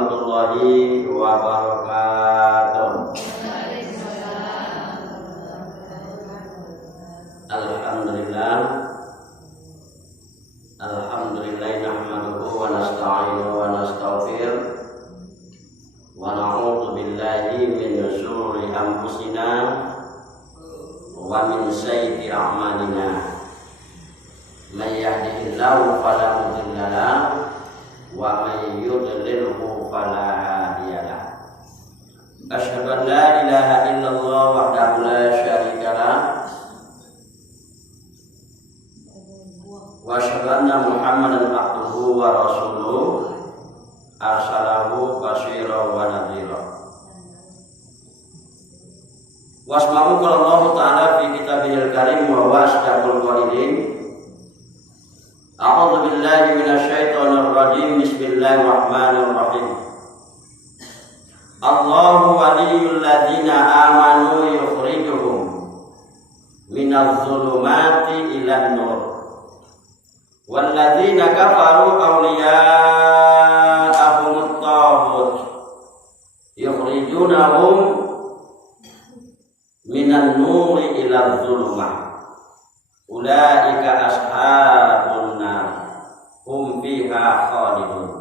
warahmatullahi wabarakatuh. Alhamdulillah nahmaduhu wa nasta'inuhu wa nastaghfir wa na'udzu billahi min syururi anfusina wa min sayyiati a'malina. May yahdihillahu fala mudilla lahu wa may yudlilhu fala hadiya lahu. Asyhadu an la ilaha illallah wahdahu la syarika lahu wa asyhadu anna Muhammadan abduhu wa rasuluh arsalahu basyiran wa nadhira. Wasma'u qala Allah ta'ala fi kitabihil karim wa huwa asdaqul qailin. A'udzu billahi minasyaitonir rajim. Bismillahirrahmanirrahim. Allahu waliyyul ladzina amanu yukhrijuhum minadh dhulumati ilan nur wal ladzina kafaru awliya'ahumut taghut yukhrijunahum minan nuri ilal dhulumah ulaika ashabun nar hum fiha khalidun.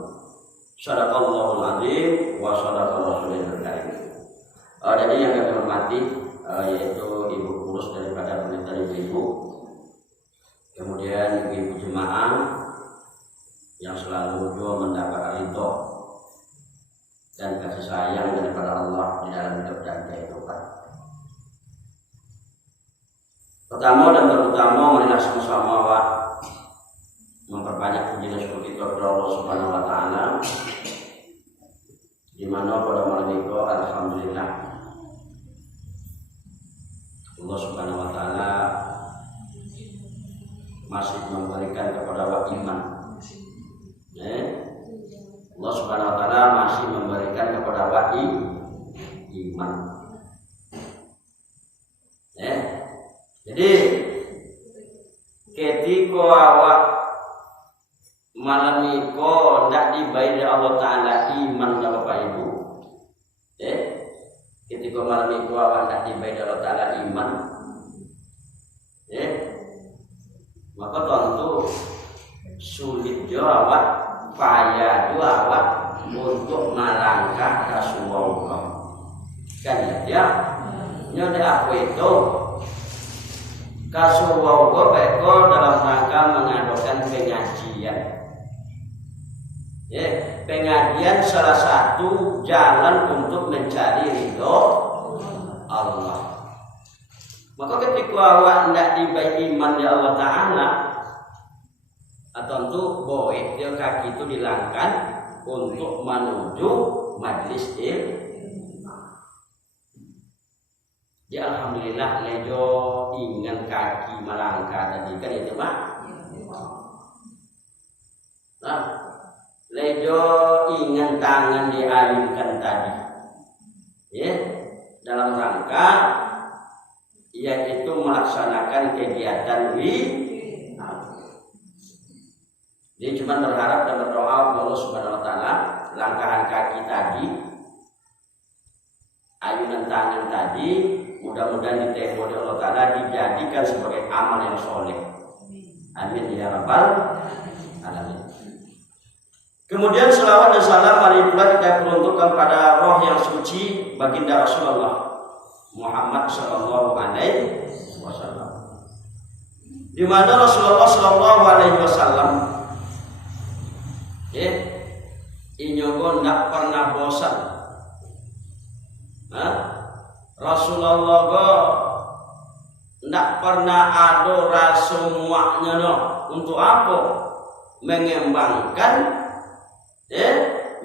Shadaqallahul azim wa shadaqal rasulul karim. Jadi yang kami hormati yaitu ibu pengurus daripada penelitian ibu, kemudian ibu jemaah yang selalu mendapat ridho dan kasih sayang daripada Allah di dalam hidup dan kehidupan. Pertama dan terutama marilah sama-sama memperbanyak puji dan syukur kita kepada Allah Subhanahu wa taala, di mana pada malam itu alhamdulillah Allah Subhanahu wa taala masih memberikan kepada wa iman. Allah Subhanahu wa taala masih memberikan kepada wa iman. Jadi ketika awak malam iko ndak dibayar Allah Ta'ala iman dan Bapak Ibu, ketika malam iko awak ndak dibayar Allah Ta'ala iman, maka tentu sulit juga awak, payah juga awak untuk melangkah ke surga. Kan ya, nyode apa itu? Kasuwaugo beko dalam rangka mengadakan pengajian. Pengajian salah satu jalan untuk mencari ridho Allah. Maka ketika awak tidak dibayar iman di Allah Ta'ala, tentu boleh dia kaki itu dilangkan untuk menuju majlis ilmu. Ya alhamdulillah lejo ingat kaki melangkah tadi kan itu Pak. Nah, lejo ingat tangan diayunkan tadi. Dalam rangka yaitu melaksanakan kegiatan Dia cuma berharap dan berdoa Allah Subhanahu wa taala langkahan kaki tadi, ayunan tangan tadi mudah-mudahan diterima oleh Allah Ta'ala dijadikan sebagai amal yang soleh. Amin ya rabbal alamin. Kemudian selawat dan salam mari pula kita peruntukkan pada roh yang suci baginda Rasulullah Muhammad sallallahu alaihi wasallam, di mana Rasulullah sallallahu alaihi wasallam inyogo tidak pernah bosan. Rasulullah tidak pernah ada rasa muaknya untuk apa? Mengembangkan,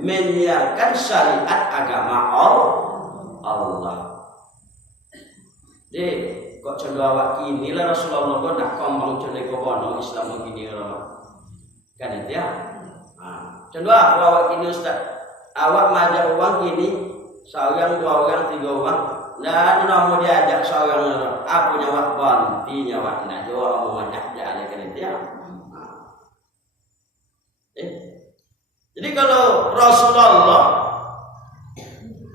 menyiarkan syariat agama Allah. Jadi kok cendawa kini lah Rasulullah tidak kembang cendawa kono Islam begini kan itu ya. Cendawa awak kini Ustaz, awak majak uang kini sayang 2 orang 3 orang. Nah, mau diajak seorang aku nyawa banti nyawa nak jawab mau ngajak jalan ke dia. Jadi kalau Rasulullah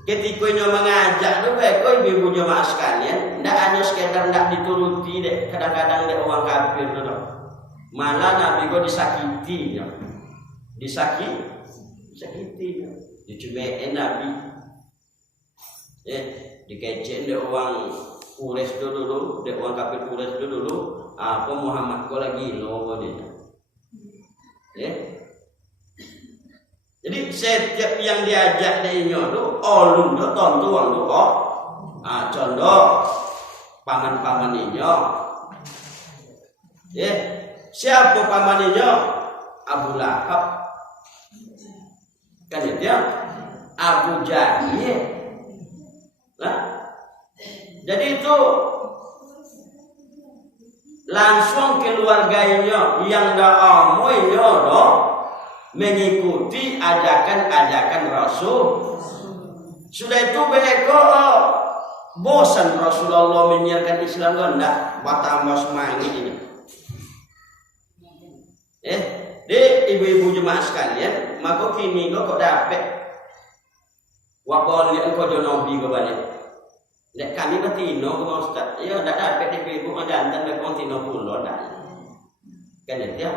ketika mengajak tu baik kau ibu jemaah sekalian, ndak hanya sekedar ndak dituruti dek, kadang-kadang dek orang kafir tu. Malah Nabi kau disakiti ya. Disakiti. Dicumain Nabi. Dikecek dek orang Quraisy dulu, dek orang kafir Quraisy dulu, apa Muhammad kau lagi lo dia. Jadi setiap yang diajak dia tu, olun tu, tontuan tu, contoh paman-paman inyo. Siapa paman inyo? Abu Lahab. Kan dia Abu Jahil. Nah, jadi itu langsung keluarganya yang dah amoynya doh mengikuti ajakan-ajakan Rasul. Sudah itu mereka bosan Rasulullah menyiarkan Islam kan enggak bertambah semangat ini. Di ibu-ibu jemaah sekalian, maka kini kok dapat wabah lihat kau jonobi ke balik. Nek kami betino ke Ustaz, ya ndak dapat ibu-ibu madantan ke kontino pulau dah. Kan dia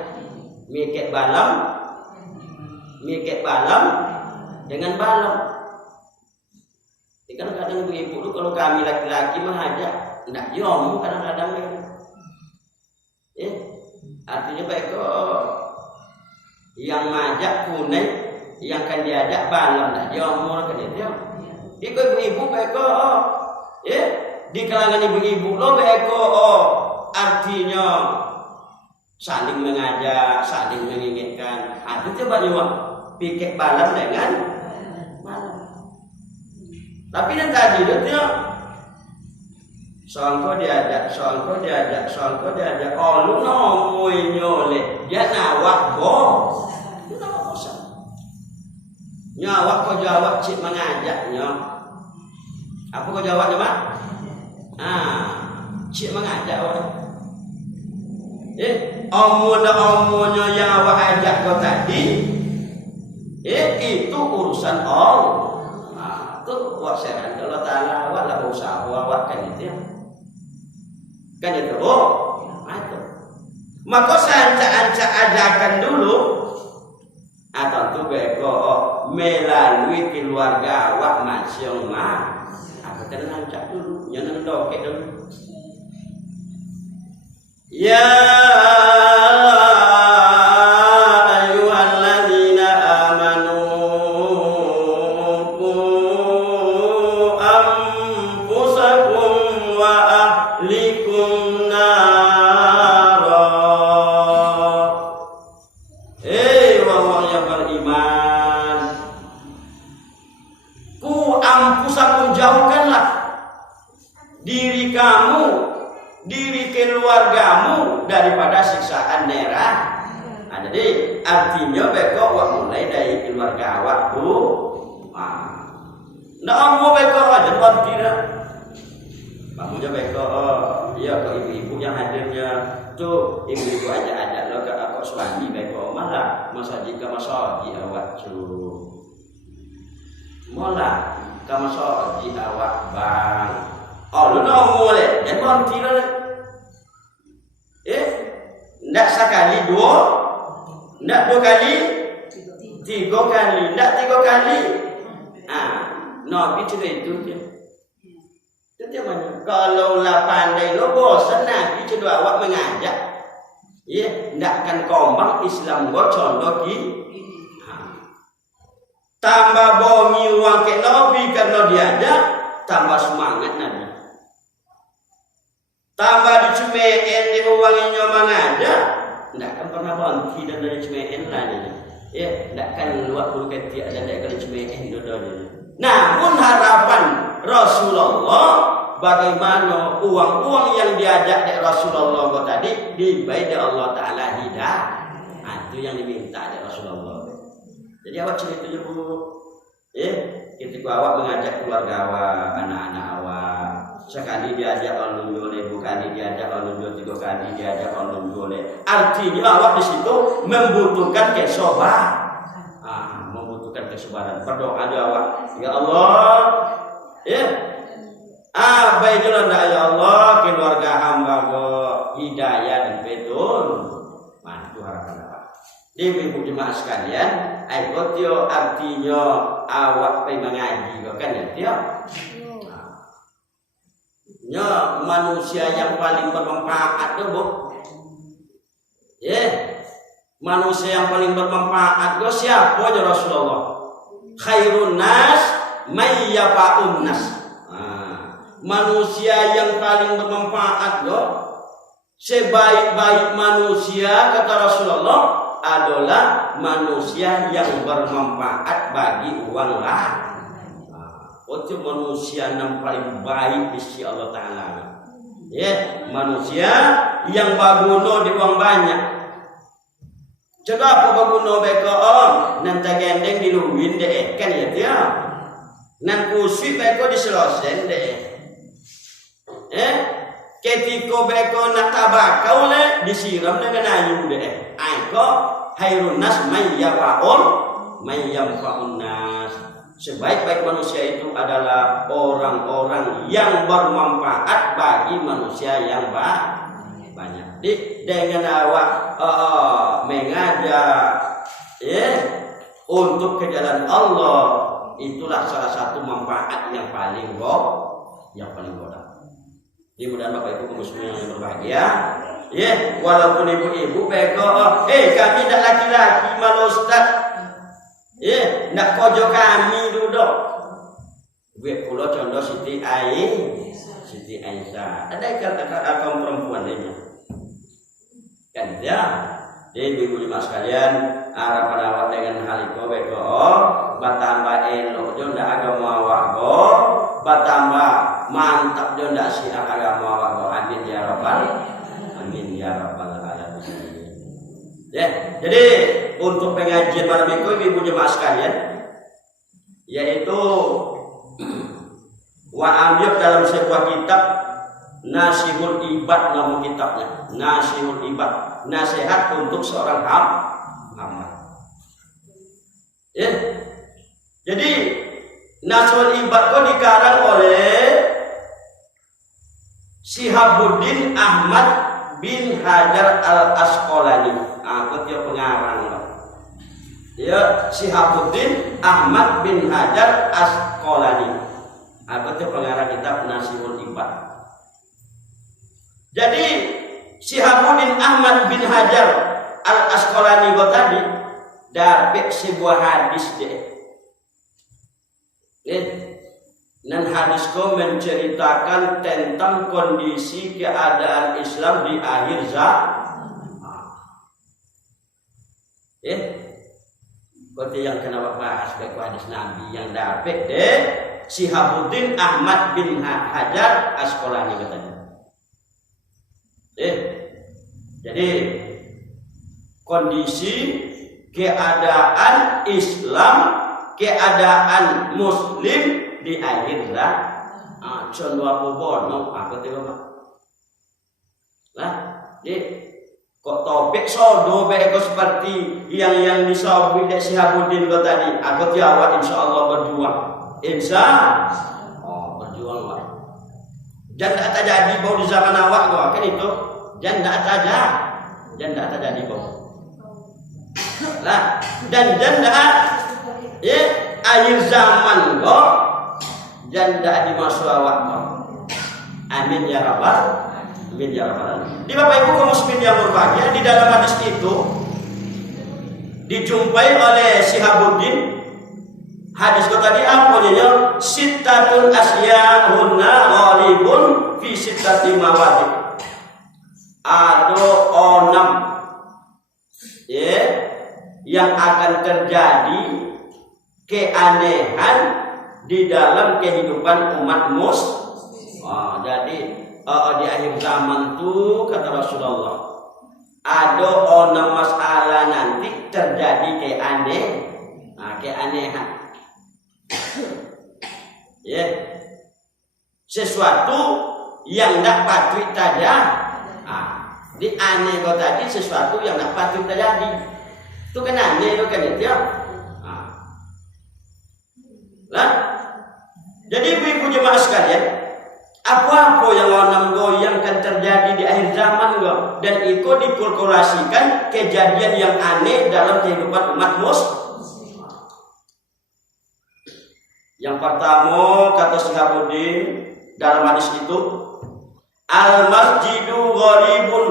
mikir balam dengan balam. Kadang-kadang ibu tu kalau kami laki-laki mengajak, ndak jomu kadang-kadang artinya baik yang ngajak kuning, yang kan diajak balam ndak jomu kan dia. Ibu-ibu baik di kalangan ibu-ibu lo baik artinya saling mengajak, saling mengingatkan. Itu coba juga pikir balam dengan balam. Tapi yang tadi itu songko diajak. Oh lu nomoi nyole, dia nawak bos. Nyawak kau jawab cik mengajaknya. Apa kau jawabnya mak? Cik mengajak orang. Omonnya yang awak ajak kau tadi, itu urusan Allah. Itu awak seran kalau Ta'ala awak lah usaha awak kan itu. Kan itu. Itu. Maka sanca-anca ajakan dulu atau tu beko melalui keluarga awak masing-masing. Apa kena ancak dulu, jangan dokek dulu. Ya ayyuhalladzina amanu qu anfusakum wa ahlikum nara. Orang yang beriman, ku anfusakum, jauhkanlah diri kamu, diri keluargamu daripada siksaan neraka. Jadi artinya beko awak mulai dari keluarga awak tu. Ndak mau beko aja tidak. Kamu je beko. Iya ke ibu-ibu yang hadirnya tu, ibu-ibu aja lo ke apa suami beko malah masa jika masaji awak tu. Mola ke masaji awak bang. Lu nak boleh, jangan tidak. Ndak sekali dua, ndak 2 kali, 3 kali, ndak 3 kali. Nabi cerita itu je. Itu dia mana? Kalau lah pandai lo bosan Nabi cerita awak mengajak, ndak akan kombang Islam gua contoh ki. Tambah bongi uang ke Nabi karena diajak, tambah semangat Nabi. Tambah dicumein di uangnya mengajak, tidak akan pernah berhenti dan dari cumein lagi. Tidak akan luar puluh ketiak dan tidak akan dicumein dua-duanya. Namun harapan Rasulullah, bagaimana uang-uang yang diajak dari Rasulullah tadi dibaik dari Allah Ta'ala hidayah. Itu yang diminta dari Rasulullah. Jadi awak cerita dulu, ketika awak mengajak keluarga awak, anak-anak awak, sekali diajak orang boleh, 2 kali diajak orang 3 kali diajak orang boleh. Artinya awak di situ membutuhkan kesobaran. kesabaran. Berdoa awak, ya Allah, ya. Baiklah ya Allah, keluarga hamba go hidayah dan betul. Itu harapan apa? Ibu jemaah sekalian, ayo artinya awak pergi mengaji kan ya dia. Nya manusia yang paling bermanfaat tuh bu. Manusia yang paling bermanfaat tuh siapa ya Rasulullah? Khairun nas may yafa'un nas. Manusia yang paling bermanfaat loh, sebaik-baik manusia kata Rasulullah adalah manusia yang bermanfaat bagi orang lain. Itu manusia yang paling baik di sisi Allah Ta'ala. Manusia yang berguna di uang banyak. Coba apa berguna beko nanti gendeng diluwin deh kan ya dia. Nan kusui beko diselosen deh. Ketika beko nak tabakau le disiram dengan ayu deh. Aiko hairun nas may yafa'un nas. Sebaik-baik manusia itu adalah orang-orang yang bermanfaat bagi manusia yang banyak. Dengan awak mengajak untuk ke jalan Allah, itulah salah satu manfaat yang paling godang. Mudah-mudahan Bapak Ibu kaum muslimin yang berbahagia. Walaupun ibu-ibu beko, kami tidak laki-laki malah Ustaz. Nak kojo kami duduk. Gue pulau contoh Siti Aisyah. Ada kata-kata kaum perempuan ini. Kan ya. Jadi ibu jemaah sekalian, harapan awak dengan hal itu beko, batambah elok jo ndak agama awak go, batambah mantap jo ndak si agama awak go. Amin ya rabbal alamin. Jadi untuk pengajian malam minggu ibu jemaah sekalian, yaitu ambil dalam sebuah kitab Nasihul Ibad, nama kitabnya Nasihul Ibad, nasihat untuk seorang hamba. Jadi Nasihul Ibad itu dikarang oleh Syihabuddin Ahmad bin Hajar al-Asqalani. Aku dia pengarang. Syihabuddin Ahmad bin Hajar Asqalani. Aku dia pengarang kitab Nasihul Ibad. Jadi Syihabuddin Ahmad bin Hajar al-Asqalani tadi dapat sebuah hadis deh. Dan hadis itu menceritakan tentang kondisi keadaan Islam di akhir zaman. Seperti yang kena bahas baik hadis Nabi yang dapat deh Syihabuddin Ahmad bin Hajar Asqalani katanya. Jadi kondisi keadaan Islam, keadaan Muslim di akhir zaman. Contoh apa bono apa tu Pak? Kok topik sodo beko seperti yang disawi dek Syihabuddin tadi. Aku jawab insyaallah berjuang. Berjuang Pak. Jangan tak jadi bau di zaman awak kau kan itu. Jangan tak jadi bau. Dan akhir zaman kau janda di masa awak kau. Amin ya rabbal. Di Bapak Ibu kaum muslimin yang berbahagia, di dalam hadis itu dijumpai oleh Syihabuddin. Hadis itu tadi apa dia? Sittatul asya'unna ghalibun fi sittati mawadi. Ada 6 yang akan terjadi keanehan di dalam kehidupan umat muslim. Jadi di akhir zaman itu kata Rasulullah ada 6 masalah nanti terjadi keanehan. Sesuatu yang tidak patut terjadi. Di aneh kau tadi sesuatu yang tidak patut terjadi. Itu kan aneh itu kan itu. Lah, jadi ibu-ibu jemaah sekalian, apa-apa yang orang goyang akan terjadi di akhir zaman dan itu dikalkulasikan kejadian yang aneh dalam kehidupan umat muslim. Yang pertama kata Syihabuddin dalam hadis itu, al masjidu gharibun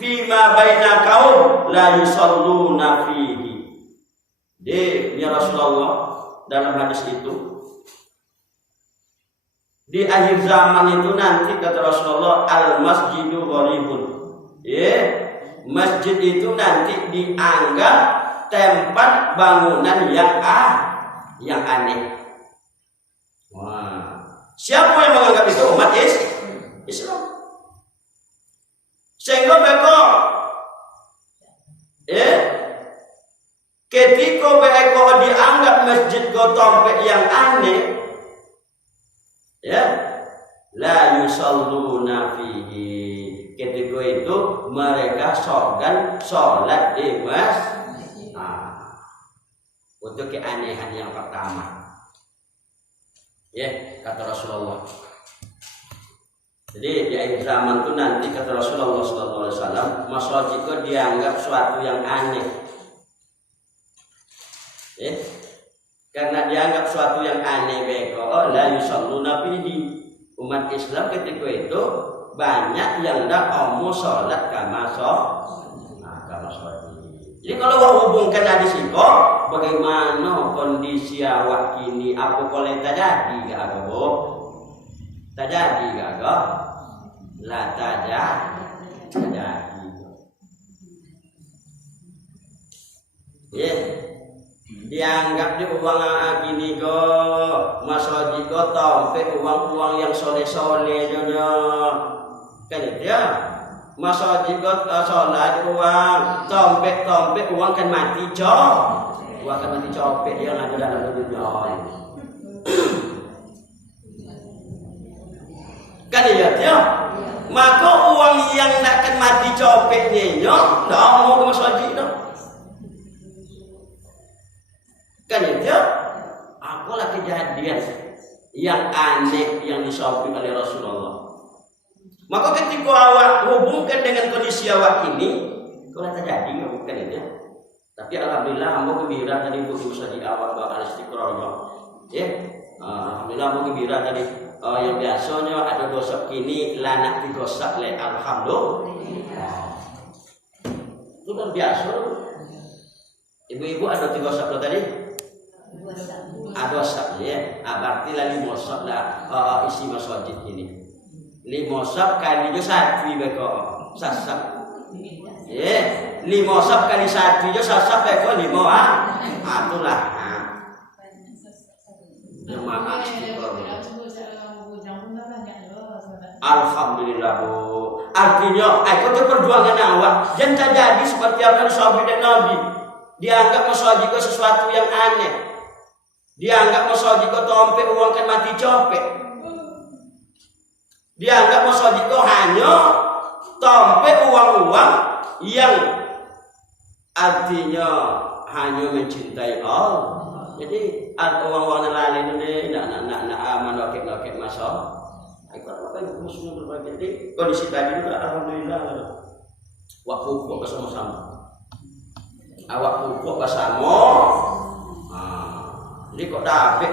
fima baina qaum la yusalluna fihi. Ya Rasulullah dalam hadis itu, di akhir zaman itu nanti kata Rasulullah al masjidu gharibun. Masjid itu nanti dianggap tempat bangunan yang aneh. Wah. Siapa yang menganggap itu? Umat Islam. Sehingga mereka ketika mereka dianggap masjid tempat yang aneh, la yusalluna fihi. Ketika itu mereka sholat di masjid. Untuk keanehan yang pertama. Kata Rasulullah. Jadi di akhir zaman itu nanti kata Rasulullah SAW, masjid itu dianggap suatu yang aneh. Karena dianggap suatu yang aneh, la yusalluna fihi. Umat Islam ketika itu banyak yang tidak mau sholat kama sholat. Jadi kalau hubungkan hadis itu, bagaimana kondisi awak kini? Apa boleh terjadi gak agak? Terjadi gak agak? Lah terjadi. Dianggap di uang gini masjid tompe uang yang soleh-soleh jono. Kan ya? Masjid sholat uang tompe uang kan mati uang kan mati copet yang ada dalam dunia. Kan ya? Maka uang yang nak kan mati copetnya ndak mau ke masjid dah. Kan ya? Apalah kejadian yang aneh yang disampaikan oleh Rasulullah. Maka ketika awak hubungkan dengan kondisi awak ini, kalau terjadi bukan itu. Tapi alhamdulillah hamba gembira tadi bisa di awak bakal istiqrarnya. Alhamdulillah hamba gembira tadi yang biasanya ada gosok kini lanak digosok le alhamdulillah. Itu kan biasa. Ibu-ibu ada digosok lo tadi? Ada gosok ya. Berarti lagi gosok lah isi masjid ini. 5 sab kali 1 beko sasab. 5 sab kali 1 jo sasab beko 5 itulah. Jemaah alhamdulillah Bu. Artinya itu perjuangan awak jangan terjadi seperti apa yang sahabat dan Nabi. Dianggap masjid itu sesuatu yang aneh. Dianggap masjid itu tompe uang kan mati copet. Dianggap masjid itu hanya tompe uang-uang yang artinya hanya mencintai Allah. Jadi uang-uang lain ini nak aman lokek masuk. Jadi kondisi tadi itu alhamdulillah. Wak pupuk bersama-sama. Awak pupuk bersama. Jadi kok dapet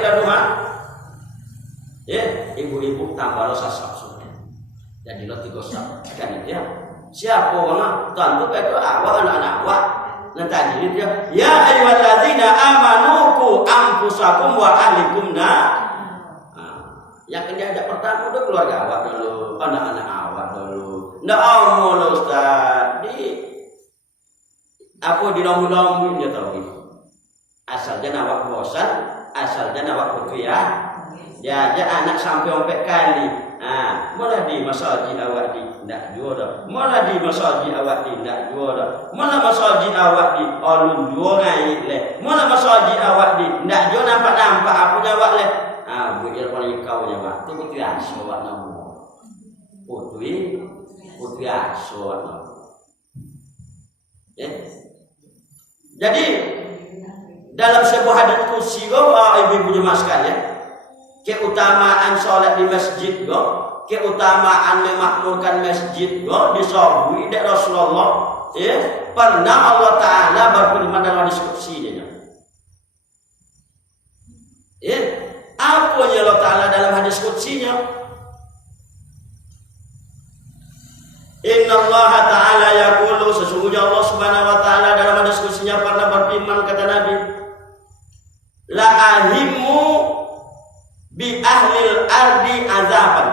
lah rumah. Ibu-ibu tambah sasab sudah. Jadi lo digosok kan dia. Siapa orang? Tentu itu awak anak-anak awak. Nanti dia ya ayyuhalladzina amanu qu anfusakum wa ahlikum yang ini ada pertama udah keluarga awak dulu, anak-anak awak dulu. Ndak omong Ustaz. Apa dinomong-nomong dia tahu gitu. Asalnya awak bosan, asalnya awak butuh ya. Dia anak sampai 4 kali. Malah di masjid awak di ndak juara. Malah di masjid awak di ndak juara. Malah masjid awak di alun juara ngai le. Malah masjid awak di ndak juara nampak apa jawab le. Bujur paling kau jawab. Tu putih aso awak nama. Putih aso awak nama. Jadi dalam sebuah hadits qudsi ibu jemaah sekalian, keutamaan sholat di masjid keutamaan memakmurkan masjid disebut dari Rasulullah pernah Allah Ta'ala berfirman dalam hadits qudsinya. Apa yang Allah Ta'ala dalam hadits qudsinya? Inna Allah Ta'ala yaqulu, sesungguhnya Allah Subhanahu wa Ta'ala dalam hadits qudsinya pernah berfirman, kata Nabi, la ahimmu bi ahlil ardi azaban.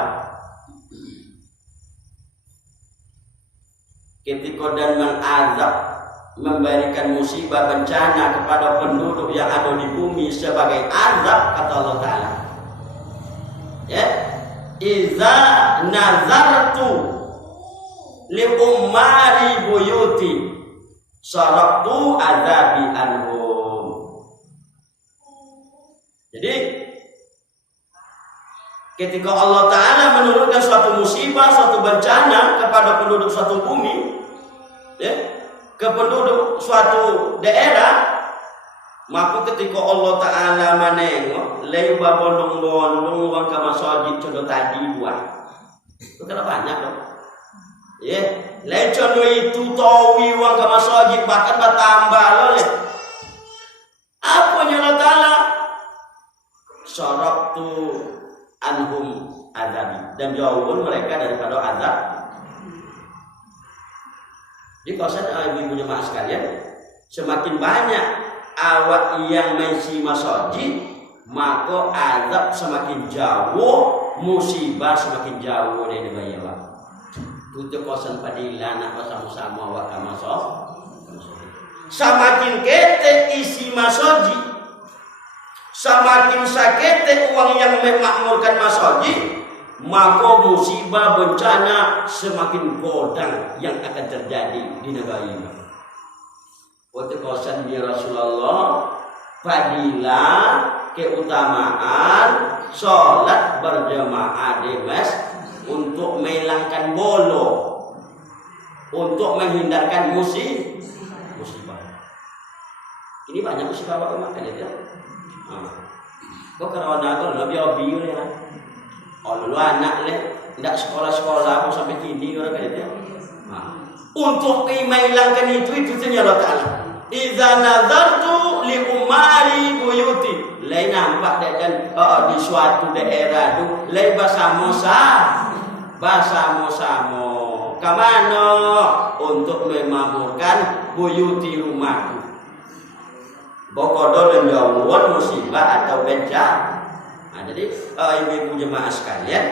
Ketika dan mengazab, memberikan musibah bencana kepada penduduk yang ada di bumi sebagai azab, kata Allah Ta'ala. Iza nazartu li ummari buyuti saraktu azabi anhum. Jadi ketika Allah Ta'ala menurunkan suatu musibah, suatu bencana kepada penduduk suatu bumi, ke penduduk suatu daerah, maka ketika Allah Ta'ala menengok leba bondong-bondong wang ke masjid contoh tadi buat itu kan banyak dong. Lecon itu tawi wang ke masjid bahkan bertambah loh. Apa yang Allah Ta'ala saraktu anhum azabi, dan jauhkan mereka daripada azab. Jadi kalau ibu jemaah sekalian, semakin banyak awak yang mengisi masjid, maka azab semakin jauh, musibah semakin jauh dari bawah. Itu kosan padilan apa sama-sama awak masuk. Semakin ketek isi masjid, semakin sakit uang yang memakmurkan masjid, maka musibah bencana semakin kodang yang akan terjadi di negara ini. Waktu kosan di Rasulullah, fadilah keutamaan sholat berjamaah di masjid untuk menghilangkan bolo, untuk menghindarkan musibah. Ini banyak musibah apa makan ya? Kok karena aku lebih hobi ya. Kalau lu anak le, tidak sekolah-sekolah mau sampai kini orang kata. Untuk menghilangkan itu Allah Ta'ala. Iza nazartu li umari buyuti, lain nampak dan di suatu daerah tu, lain basamo. Kamano untuk memakmurkan buyuti rumahku. Bokodo dan jauhan musibah atau bencana. Nah, jadi ibu-ibu jemaah sekalian,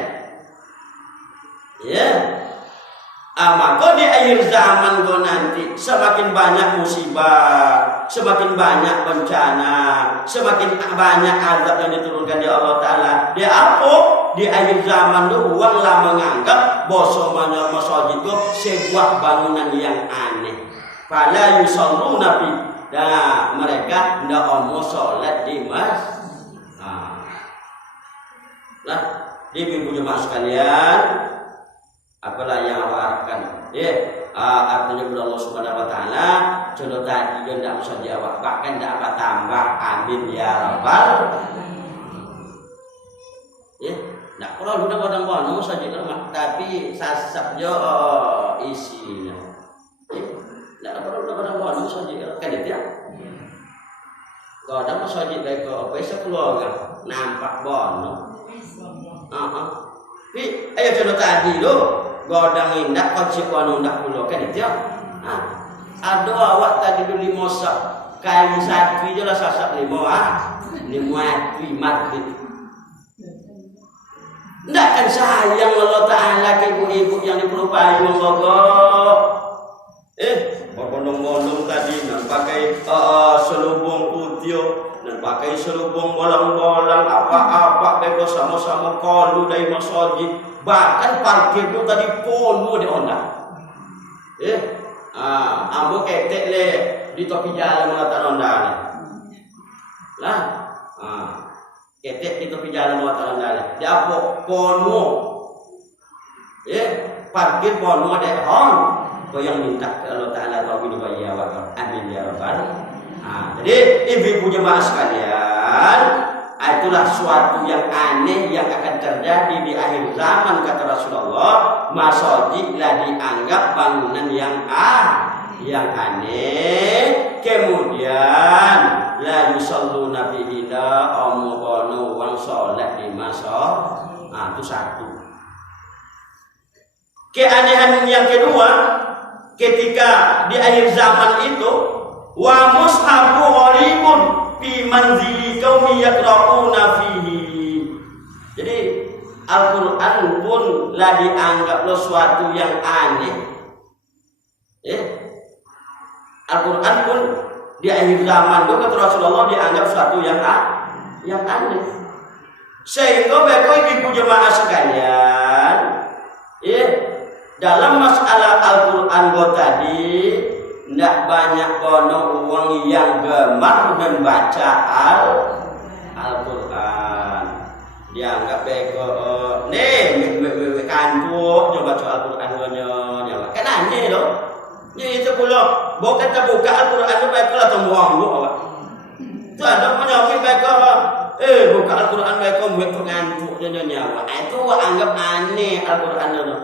maka di akhir zaman nanti semakin banyak musibah, semakin banyak bencana, semakin banyak azab yang diturunkan di Allah Ta'ala. Di apa? Di akhir zaman itu orang lah menganggap bahwa masjid itu sebuah bangunan yang aneh. Fala yusalluna fi. Nah, mereka tidak mau sholat di masjid. Nah, ibu jemaah sekalian, apalah yang awak harapkan? Artinya kepada Allah Subhanahu Wa Taala, contoh tadi yang tidak usah jawab, bahkan tidak apa tambah. Amin ya rabbal. Tidak perlu udah bodong-bodong saja rumah, tapi sasap jo isinya. Tidak perlu udah bodong-bodong saja kan dia. Kalau ada masjid baik ke besok keluarga nampak bono. Ayo contoh tadi lo, godang indak kocik bono ndak pulau kan itu. Ada awak tadi dulu limosak kain satu je lah sasap limo mati. Ndak kan sayang Allah Ta'ala ke ibu-ibu yang diperupai monggo. Berbondong-bondong tadi nak pakai selubung putih, nak pakai selubung bolang-bolang, apa-apa bego sama-sama kolu dari masjid. Bahkan parkir tu tadi penuh di onda. Ambo ketek le di topi jalan mengatakan onda le. Lah, ketek di topi jalan mengatakan onda le. Di apa penuh? Parkir penuh ada hon. Kau yang minta ke Allah Ta'ala tauhid wa iyyahu. Amin ya rabbal Jadi ibu-ibu jemaah sekalian, itulah suatu yang aneh yang akan terjadi di akhir zaman kata Rasulullah. Masjid lah dianggap bangunan yang aneh. Kemudian la yusalluna bihi la omobono wang sholat di masjid. Itu satu. Keanehan yang kedua, ketika di akhir zaman itu wa mushafu gharibun fi manzili qaumi yaqra'una fihi. Jadi Al-Qur'an pun lah dianggap sesuatu yang aneh. Al-Qur'an pun di akhir zaman itu kata Rasulullah dianggap sesuatu yang aneh. Sehingga bapak ibu jemaah sekalian, dalam masalah Al-Qur'an tadi tidak banyak uang yang gemar membaca Al-Qur'an. Dianggap beko kantuk coba baca Al-Qur'an nyawa. Kan aneh loh. Ni itu pula bukan terbuka Al-Qur'an tu beko lah tumuang lu awak. Tu ada penyakit beko buka Al-Qur'an beko buat ngantuk nyawa. Itu anggap aneh Al-Qur'an tu.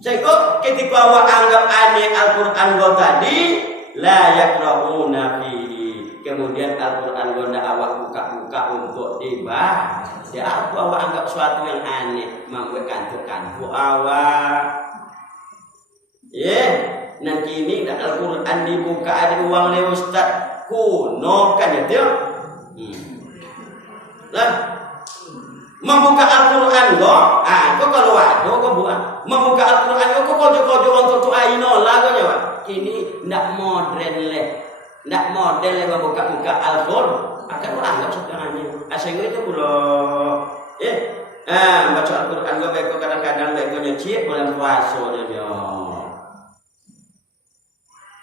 Sehingga ketika awak anggap aneh Al-Qur'an tadi la yaqra'una fihi. Kemudian Al-Qur'an ndak awak buka-buka untuk dibaca. Ya apa awak anggap suatu yang aneh, membuat kantuk-kantuk awak. Nanti ini Al-Qur'an dibuka ada uang le ustaz kuno kan ya Lah membuka Al-Qur'an kok kalau waduh kok buat membuka Al-Qur'an kok kojo-kojo untuk aino lah kok nyawa. Ini ndak modern le. Ndak modern le membuka Al-Qur'an. Akan orang enggak sebenarnya. Asing itu pula baca Al-Qur'an kok beko kadang-kadang beko nyecik bulan puasa dia.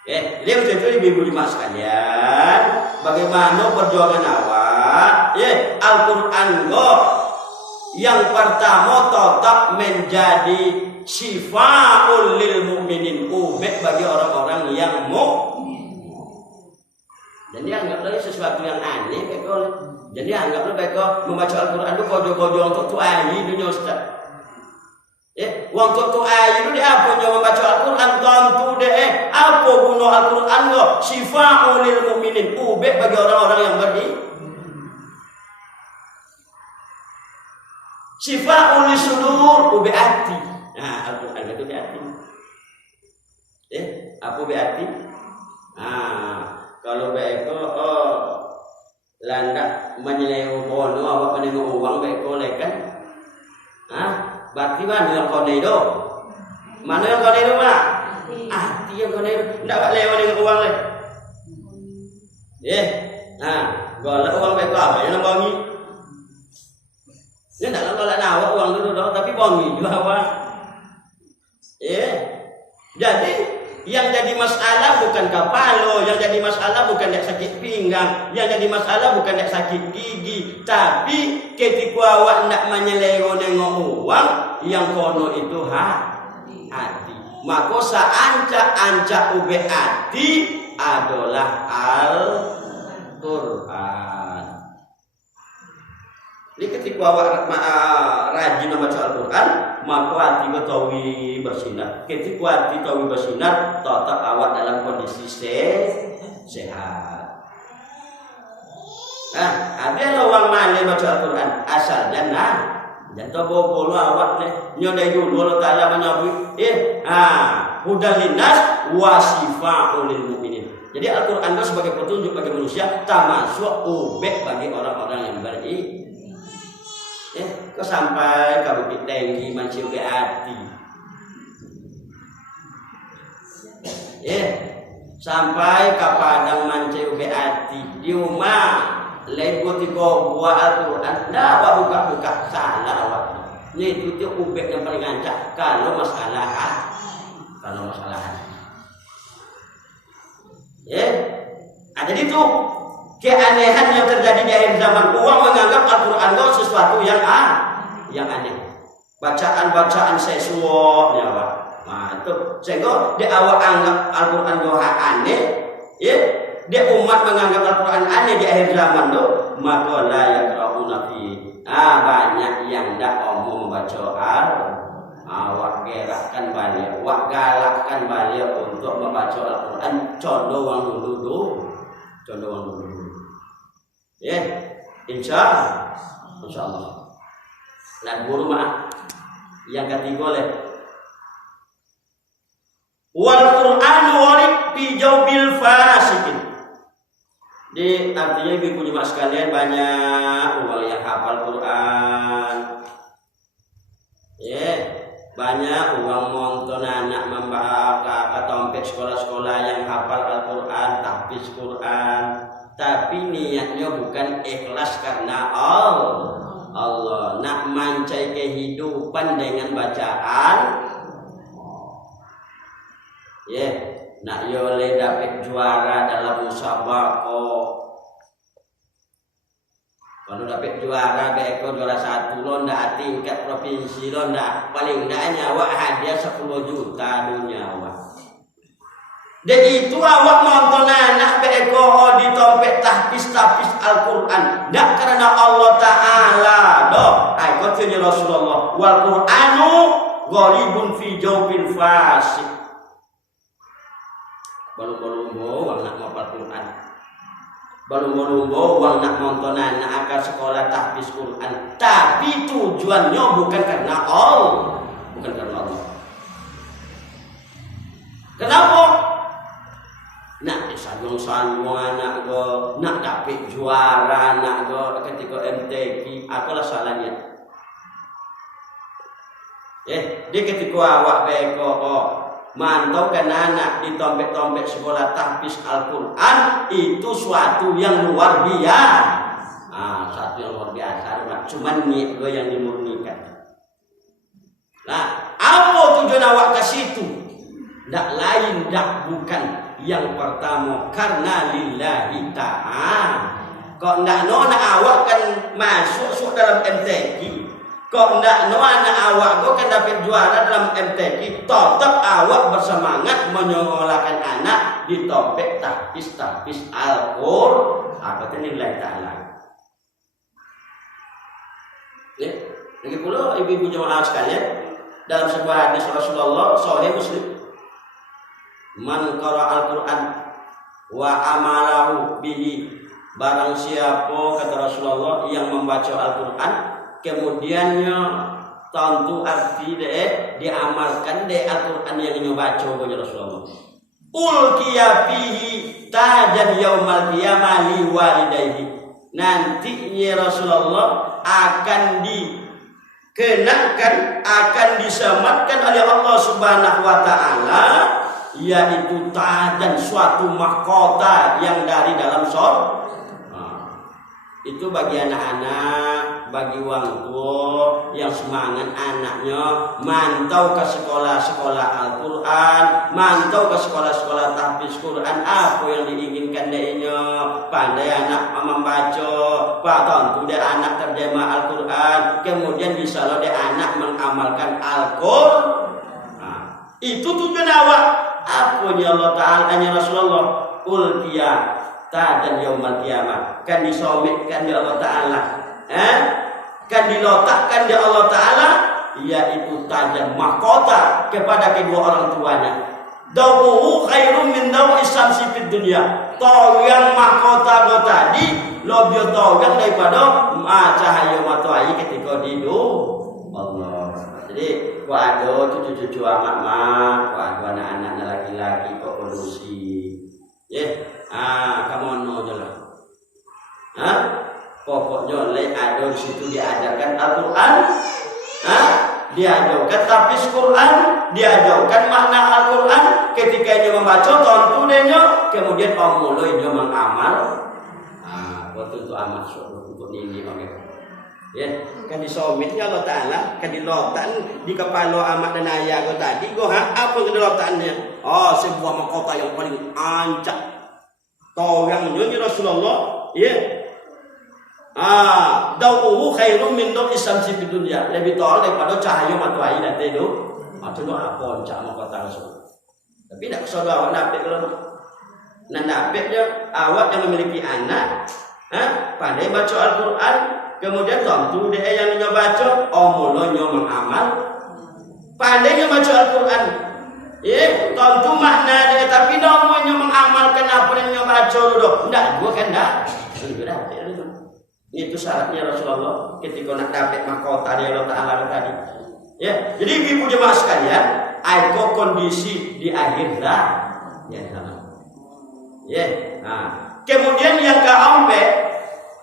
Lihat itu ibu-ibu jemaah sekalian, bagaimana perjuangan awak? Al-Qur'an yang pertama tetap menjadi syifaul lil mukminin, obat bagi orang-orang yang dan dia anggaplah sesuatu yang aneh beko. Jadi anggaplah beko membaca Al-Qur'an itu kojo-kojo untuk tuai dunia ustaz. Wong tuai itu dia apa nyo membaca Al-Qur'an tentu deh apa guna Al-Qur'an syifaul lil mukminin, obat bagi orang-orang yang beriman. Syifaul lisudur ubiati. Al-Qur'an itu biati. Apa biati? Kalau beko landak menyeleu bono awak penemu uang beko lekan. Berarti mana yang kau nedo? Mana yang kau nedo mana? Dia yang kau nedo. Ndak lewat dengan uang le. Golek uang beko apa yang bangi? Dia tak kalau nak uang dulu tapi bongi juga awak. Jadi yang jadi masalah bukan kepala, yang jadi masalah bukan nek sakit pinggang, yang jadi masalah bukan nek sakit gigi, tapi ketika awak nak menyelero nengok uang yang kono itu hati. Maka seancak-ancak ube hati adalah Al-Qur'an. Jadi ketika awak rajin membaca Al-Qur'an, maka hati tawi bersinar. Ketika hati tawi bersinar, tetap awak dalam kondisi sehat. Ada orang mana baca Al-Qur'an asal jannah. Jangan bobo awak nyodai dulu Allah Ta'ala menyebut hudal linnas wa syifaa'ul lil mukminin. Jadi Al-Qur'an itu sebagai petunjuk bagi manusia, termasuk obat bagi orang-orang yang beriman. Kau sampai ke Bukit Tinggi mancing ke hati. Sampai ke Padang mancing ke hati. Di rumah lego tiga buah Al-Qur'an. Dah buka-buka salah awak. Ini itu ubek yang paling ancak kalau masalah hati. Jadi itu keanehan yang terjadi di akhir zaman. Uang menganggap Al-Qur'an itu sesuatu yang aneh. Bacaan-bacaan seksual ya Pak. Itu sehingga dia awak anggap Al-Qur'an itu aneh. dia umat menganggap Al-Quran aneh di akhir zaman tuh, maka la yaqra'una fi. Banyak yang tidak mau membaca wak gerakkan balik, wak galakkan balik untuk membaca Al-Quran. Contoh wang dulu. Ya, insya Allah. Dan guru mah yang ketiga oleh wal Qur'anu warid fi jawbil fasikin. Di artinya ibu jemaah sekalian, banyak orang yang hafal Quran. Banyak orang nonton anak membaca tompet sekolah-sekolah yang hafal Al-Quran, tahfiz Quran, tapi niatnya bukan ikhlas karena Allah, nak mancai kehidupan dengan bacaan. Nak yole dapat juara dalam musabaqah. Kalau dapat juara, beko juara 1 lo ndak tingkat provinsi lo ndak, paling ndaknya awak hadiah 10 juta dunia awak. Dan itu awak nonton anak beko di tompet tahfiz Al-Quran ndak karena Allah Ta'ala doh. Kata Rasulullah, wal Qur'anu ghalibun fi jawbil fasik. Balu-balu wang nak ngapal Quran, balu-balu wang nak nonton anak akan sekolah tahfiz Quran, tapi tujuannya bukan karena Allah, Kenapa? Nak disandung-sandung anak go, nak dapat juara anak go ketika MTQ, apalah salahnya? Dia ketika awak beko mantau kan anak di tompet-tompet sekolah tahfiz Al-Quran, itu suatu yang luar biasa. Suatu yang luar biasa, cuman niat gue yang dimurnikan. Nah, apa tujuan awak ke situ? Ndak lain, ndak bukan. Yang pertama karena lillahi ta'ala. Kok ndak nona awak kan masuk dalam MTQ. Kok ndak no anak awak kok kan dapat juara dalam MTQ, tetap awak bersemangat menyekolahkan anak di tompet tahfiz Al-Quran. Apa itu nilai ta'ala? Lagi pula ibu-ibu jemaah sekalian, dalam sebuah hadis Rasulullah Sahih Muslim, man qara Al-Quran wa amalahu bihi, barang siapa kata Rasulullah yang membaca Al-Quran kemudiannya tentu arti diamalkan Al-Quran yang nyobaca oleh Rasulullah, ulqiya fihi tajan yaumal qiyamah li walidayhi, nantinya Rasulullah akan dikenakan, akan disematkan oleh Allah Subhanahu wa taala, yaitu tajan, suatu mahkota yang dari dalam surga. Itu bagi anak-anak, bagi orang tua yang semangat anaknya mantau ke sekolah-sekolah Al-Quran, mantau ke sekolah-sekolah tahfiz Quran. Apa yang diinginkan darinya? Pandai anak membaca, tentu dia anak terjemah Al-Quran, kemudian bisa lo dia anak mengamalkan Al-Quran. Itu tujuan awak. Apanya Allah Ta'ala, hanya Rasulullah, ulqiya tajan yaumal qiyamah, kan disomitkan di Allah Ta'ala, kan diletakkan di Allah Ta'ala, yaitu tajan mahkota kepada kedua orang tuanya. Dawuhu khairum min dawi syamsi fid dunya, toyang mahkota go tadi lebih toyang daripada cahaya matahari ketika di Allah. Jadi waduh cucu-cucu amak-mak, waduh anak-anaknya laki-laki kok polusi, kamu no jelas. Pokoknya ada di situ diajarkan Al-Quran, diajarkan tahfiz Quran, diajarkan makna Al-Quran. Ketika dia membaca tentu dia kemudian mulai dia mengamal. Waktu itu amat untuk ini kan disomitnya Allah Ta'ala, kan dilotan di kepala amat dan ayah kau tadi. Apa kelotannya? Sebuah mahkota yang paling ancak. Toyangnya Rasulullah, Dawuhu khairum min dawi syamsi fid dunya, lebih tol daripada cahaya matahari nanti itu. Itu apa cak mahkota Rasul. Tapi tidak saudara nabi kalau Nah, napeknya awak yang memiliki anak, pandai baca Al-Quran, kemudian tentu dia yang baca, mulanya mengamal, pandainya baca Al-Quran. Tentu makna dia, tapi namanya mengamalkan apa yang baca dulu. Enggak, gua kan enggak. Itu syaratnya Rasulullah ketika nak dapat mahkota dari Allah Ta'ala tadi. Ya, jadi ibu jemaah sekalian, itu kondisi di akhir zaman. Ya, kemudian yang keempat,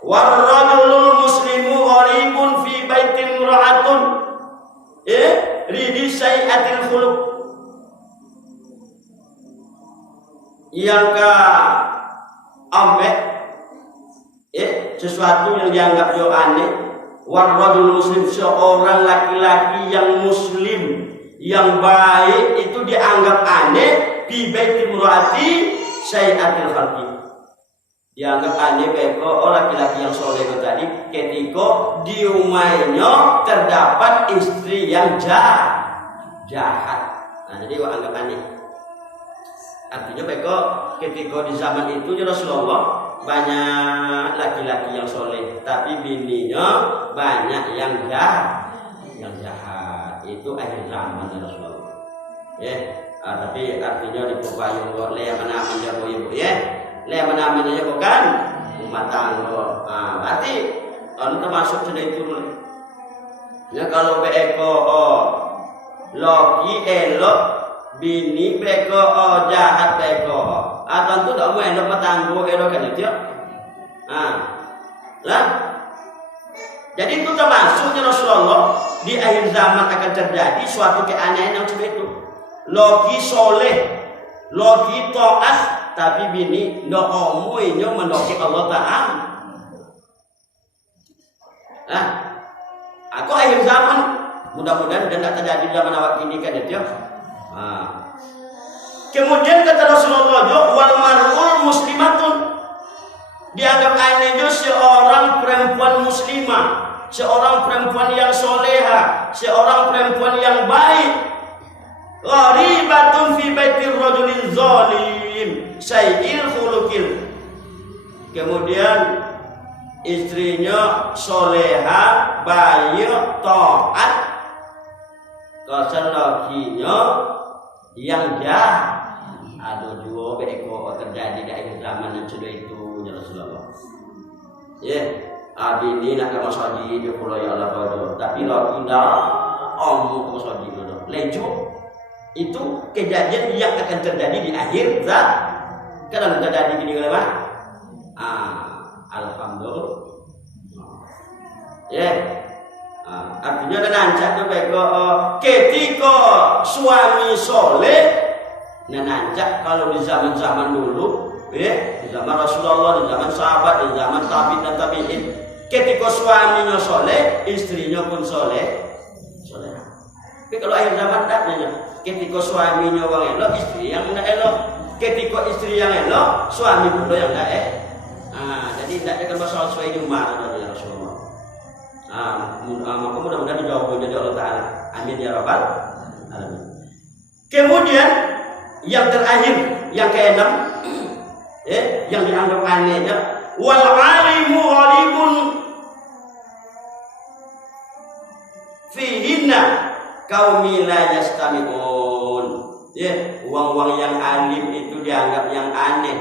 warrajulul muslimu gharibun fi baitin ra'atun. Ridi sayatil khuluq. Yang keempat, sesuatu yang dianggap aneh. Warrajul muslim, seorang laki-laki yang muslim yang baik itu dianggap aneh bi baiti murati sayatil khalqi. Dianggap aneh beko laki-laki yang soleh tadi ketika di rumahnya terdapat istri yang jahat. Nah, jadi anggap aneh. Artinya beko ketika di zaman itu Rasulullah banyak laki-laki yang soleh, tapi bininya banyak yang jahat. Itu akhir zaman Rasulullah. Tapi artinya di pupayung le mana menjago ibu le mana menjago bukan umat tangga. Berarti termasuk sudah itu. Ya kalau beko logi elok bini beko jahat beko. Tentu tak mau elok matanggo elok kan itu. Lah. Jadi itu termasuknya Rasulullah di akhir zaman akan terjadi suatu keanehan yang seperti itu. Logi soleh, logi taat, tapi bini no omuinya mendoki Allah Ta'ala. Aku akhir zaman, mudah-mudahan dan tak terjadi zaman awak kini kan itu. Kemudian kata Rasulullah, wal mar'ul muslimatun, dianggap aneh seorang perempuan muslimah, seorang perempuan yang soleha, seorang perempuan yang baik. Gharibatun fi baitir rajulin zalim sayyil khuluqil. Kemudian istrinya soleha, baik, taat, kesalahannya yang jahat. Ada juga beko terjadi di akhir zaman yang sudah itu ya Rasulullah. Abini nak ke masjid dia pula ya Allah bodoh. Tapi lagi dah ke masjid bodoh. Lejo. Itu kejadian yang akan terjadi di akhir zaman. Kalau terjadi gini apa? Alhamdulillah. Artinya dan ancak tu beko ketika suami soleh. Nanjak kalau di zaman-zaman dulu, di zaman Rasulullah, di zaman sahabat, di zaman tabi'in dan tabi'in, ketika suaminya soleh, istrinya pun soleh. Tapi kalau akhir zaman taknya, ketika suaminya orang elok, istri yang tidak elok. Ketika istri yang elok, suami pula yang tidak jadi tidak akan masalah sesuai di rumah dari Rasulullah. Maka mudah-mudahan dijawab oleh Allah Ta'ala. Amin ya Rabbal Alamin. Kemudian yang terakhir, yang keenam, yang dianggap anehnya, wal alimu ghalibun fihinna qaumi la yastami'un. Uang-uang yang alim itu dianggap yang aneh.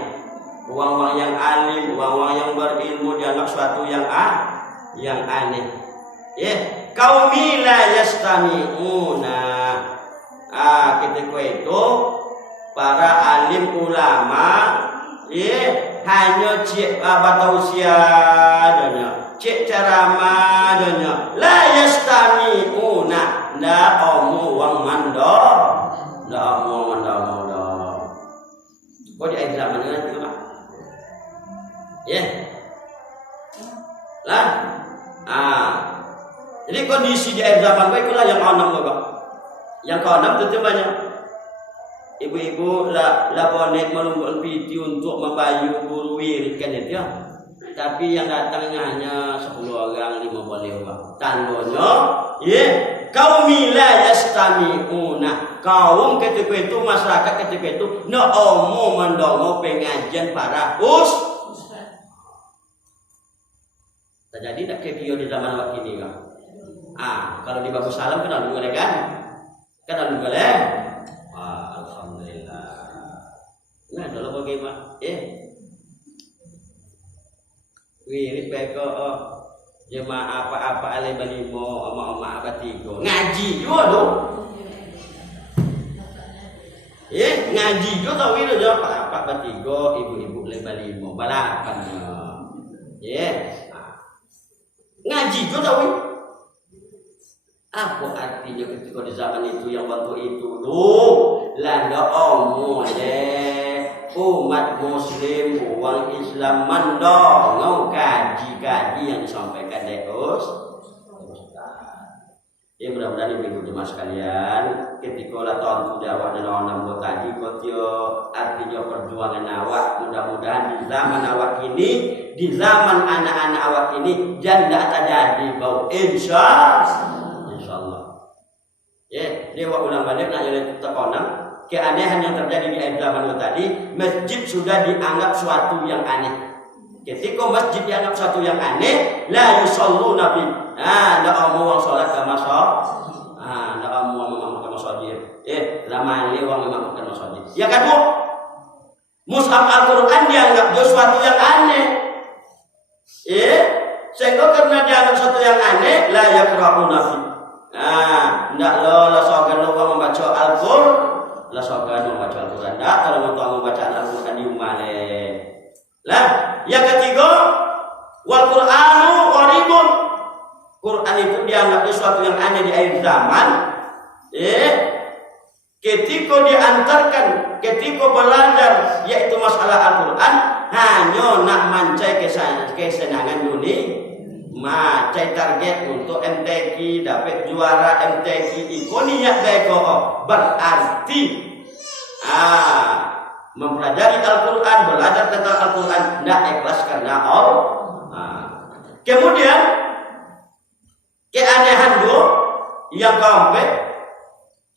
Uang-uang yang alim, uang-uang yang berilmu dianggap suatu yang aneh. Qaumi la yastami'una. Ketika itu para alim ulama hanya cek batausia donya, cek ceramah donya, la yastami'una, ndak omu wang mando, ndak omu mando. Kok di akhir zaman ini juga lah. Jadi kondisi di akhir zaman itulah yang keenam Bapak. Yang keenam tentu banyak ibu-ibu lah bonek melumbuk piti untuk membayu guru wirid kan itu ya. Tapi yang datangnya hanya 10 orang, 50 orang. Tandanya qaumi la yastami'una, kaum ketika itu, masyarakat ketika itu omo mendongo pengajian para terjadi tak kekio di zaman waktu ini kan? Kalau di Bagus Salam kan ada kan? Kan ada boleh? Alhamdulillah. Nah, dalam bagaimana? Wirid beko jemaah apa-apa ale banimo oma-oma abatigo ngaji juga dong. Ngaji juga tau itu jawab apa batigo ibu-ibu le banimo balapan. Ngaji juga tau itu. Apa artinya ketika di zaman itu yang waktu itu landa omo umat muslim, uang Islam mendongeng kaji-kaji yang disampaikan oleh Ustaz. Ya mudah-mudahan ibu jemaah sekalian, ketika lah tahun jawab dan orang tadi, kotio artinya perjuangan awak, mudah-mudahan di zaman awak ini, di zaman anak-anak awak ini, janda terjadi bau insya Allah. Dewa ulang balik nak jadi tekonan. Keanehan yang terjadi di akhir zaman tadi, masjid sudah dianggap suatu yang aneh. Ketika masjid dianggap suatu yang aneh, la yusalluna fi. Ndak omong salat ke masjid. Ndak omong ke masjid. Ramai wong imam ke masjid. Ya kedua, mushaf Al-Qur'an dianggap suatu yang aneh. Sehingga karena dianggap suatu yang aneh, la yaqra'una fi. Ndak lo sogan lo membaca Al-Qur'an. Lah sogan membaca Al-Quran. Kalau mau membaca Al-Quran di rumah lah. Yang ketiga, wal Qur'anu qaribun. Quran itu dianggap sesuatu yang aneh di akhir zaman. Ketika diantarkan, ketika belajar yaitu masalah Al-Quran, hanya nak mancai kesenangan dunia. Macai target untuk MTQ dapat juara MTQ ikoniak beko berarti mempelajari Al-Quran, belajar tentang Al-Quran tidak ikhlas karena Allah. Kemudian keanehan yang keempat,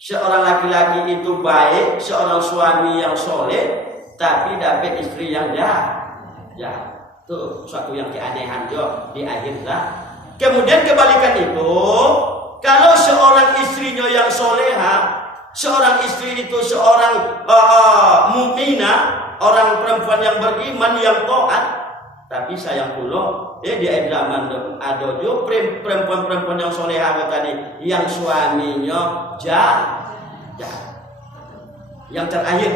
seorang laki-laki itu baik, seorang suami yang soleh tapi dapat istri yang jahat. Itu suatu yang keanehan juga di akhir zaman. Kemudian kebalikan itu, kalau seorang istrinya yang soleha, seorang istri itu seorang mukminah, orang perempuan yang beriman yang taat, tapi sayang pula di akhir zaman ada juga perempuan-perempuan yang soleha tadi, yang suaminya jahat. Yang terakhir,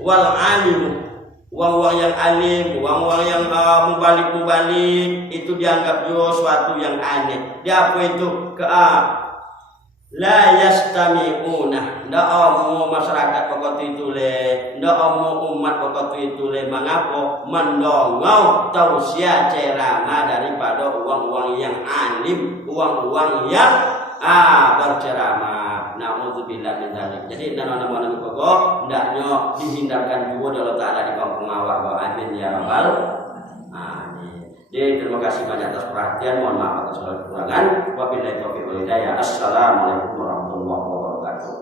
wal alimu. Uang-uang yang alim, uang-uang yang mubalik itu dianggap juga suatu yang aneh. Dia apa itu? La yastami'una. Ndak omo masyarakat pokok itu ndak omo umat pokok itu mengapa mendongau tausiah ceramah daripada uang-uang yang alim, uang-uang yang berceramah. Na'udzubillah min dzalik. Jadi nana-nana pokok ndaknya dihindarkan juga Allah Taala di kampung awak. Amin ya rabbal alamin. Jadi terima kasih banyak atas perhatian. Mohon maaf atas segala kekurangan. Wabillahi taufiq wal hidayah. Assalamualaikum warahmatullahi wabarakatuh.